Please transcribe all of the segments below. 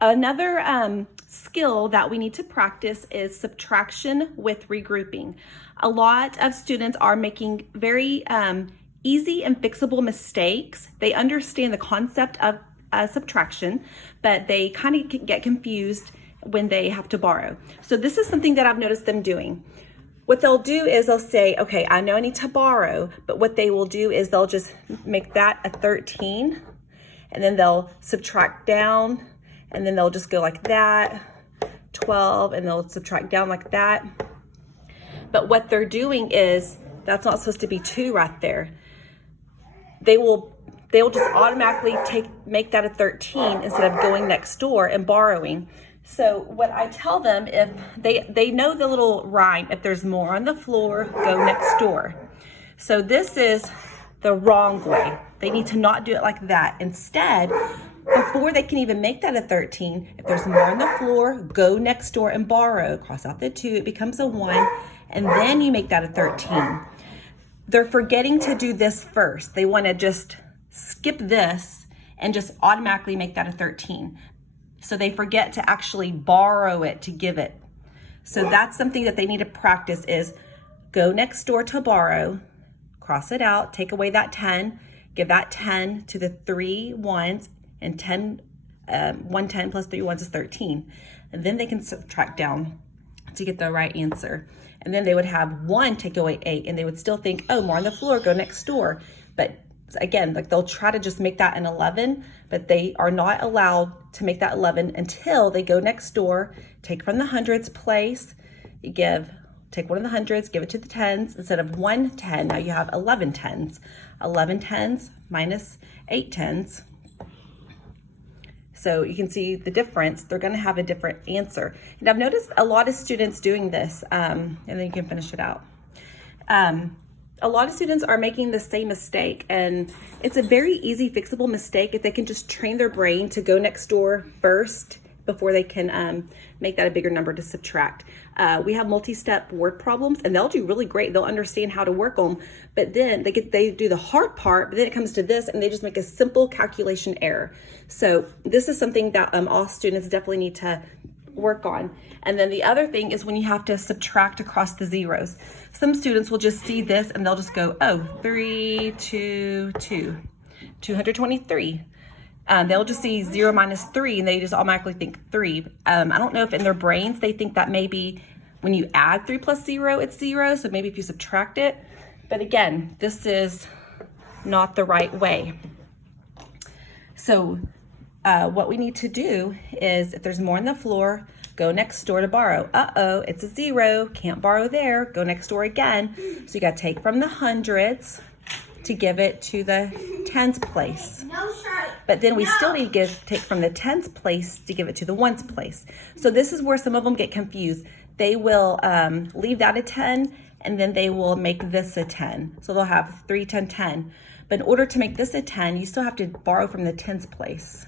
Another skill that we need to practice is subtraction with regrouping. A lot of students are making very easy and fixable mistakes. They understand the concept of subtraction, but they kind of get confused when they have to borrow. So this is something that I've noticed them doing. What they'll do is they'll say, okay, I know I need to borrow, but what they will do is they'll just make that a 13, and then they'll subtract down, and then they'll just go like that, 12, and they'll subtract down like that. But what they're doing is, that's not supposed to be 2 right there. They'll just automatically make that a 13 instead of going next door and borrowing. So what I tell them, if they know the little rhyme, if there's more on the floor, go next door. So this is the wrong way. They need to not do it like that. Instead, before they can even make that a 13, if there's more on the floor, go next door and borrow. Cross out the 2, it becomes a 1, and then you make that a 13. They're forgetting to do this first. They want to just skip this and just automatically make that a 13. So they forget to actually borrow it to give it. So that's something that they need to practice, is go next door to borrow, cross it out, take away that 10, give that 10 to the 3 ones, and 1 10 plus 3 ones is 13. And then they can subtract down to get the right answer. And then they would have 1 take away 8, and they would still think, oh, more on the floor, go next door. But again, like, they'll try to just make that an 11, but they are not allowed to make that 11 until they go next door, take from the hundreds place, take one of the hundreds, give it to the tens. Instead of 1 10, now you have 11 tens. 11 tens minus 8 tens. So you can see the difference. They're going to have a different answer. And I've noticed a lot of students doing this, and then you can finish it out. A lot of students are making the same mistake, and it's a very easy fixable mistake if they can just train their brain to go next door first before they can make that a bigger number to subtract. We have multi-step word problems, and they'll do really great. They'll understand how to work them, but then they do the hard part, but then it comes to this and they just make a simple calculation error. So this is something that all students definitely need to work on. And then the other thing is when you have to subtract across the zeros. Some students will just see this and they'll just go, oh, 3, 2, 2, 223. They'll just see 0 minus 3 and they just automatically think 3. I don't know if in their brains they think that maybe when you add 3 plus 0, it's 0. So maybe if you subtract it. But again, this is not the right way. So what we need to do is, if there's more on the floor, go next door to borrow. Uh-oh, it's a 0, can't borrow there, go next door again. So you gotta take from the hundreds to give it to the tens place. But then we still need to take from the tens place to give it to the ones place. So this is where some of them get confused. They will leave that a 10, and then they will make this a 10. So they'll have 3, 10, 10. But in order to make this a 10, you still have to borrow from the tens place.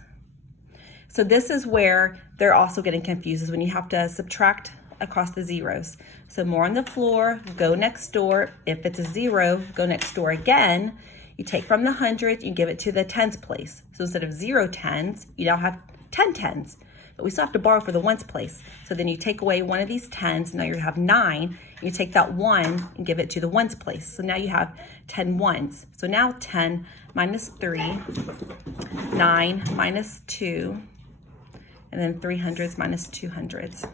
So this is where they're also getting confused, is when you have to subtract across the zeros. So more on the floor, go next door. If it's a 0, go next door again. You take from the hundreds, you give it to the tens place. So instead of 0 tens, you now have 10 tens. But we still have to borrow for the ones place. So then you take away one of these tens, now you have 9. You take that 1 and give it to the ones place. So now you have 10 ones. So now 10 minus 3, 9 minus 2, and then 300s minus 200s.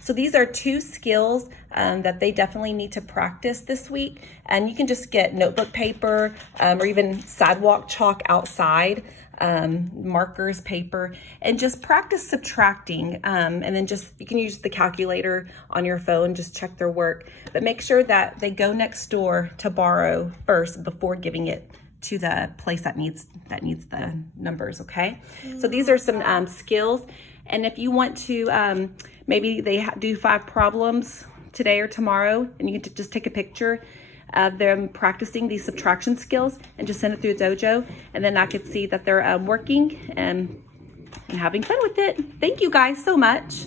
So these are 2 skills that they definitely need to practice this week. And you can just get notebook paper or even sidewalk chalk outside, markers, paper, and just practice subtracting. And then you can use the calculator on your phone, just check their work. But make sure that they go next door to borrow first before giving it to the place that needs the numbers, okay? So these are some skills. And if you want to, maybe they do 5 problems today or tomorrow, and you can just take a picture of them practicing these subtraction skills and just send it through Dojo, and then I could see that they're working and having fun with it. Thank you guys so much.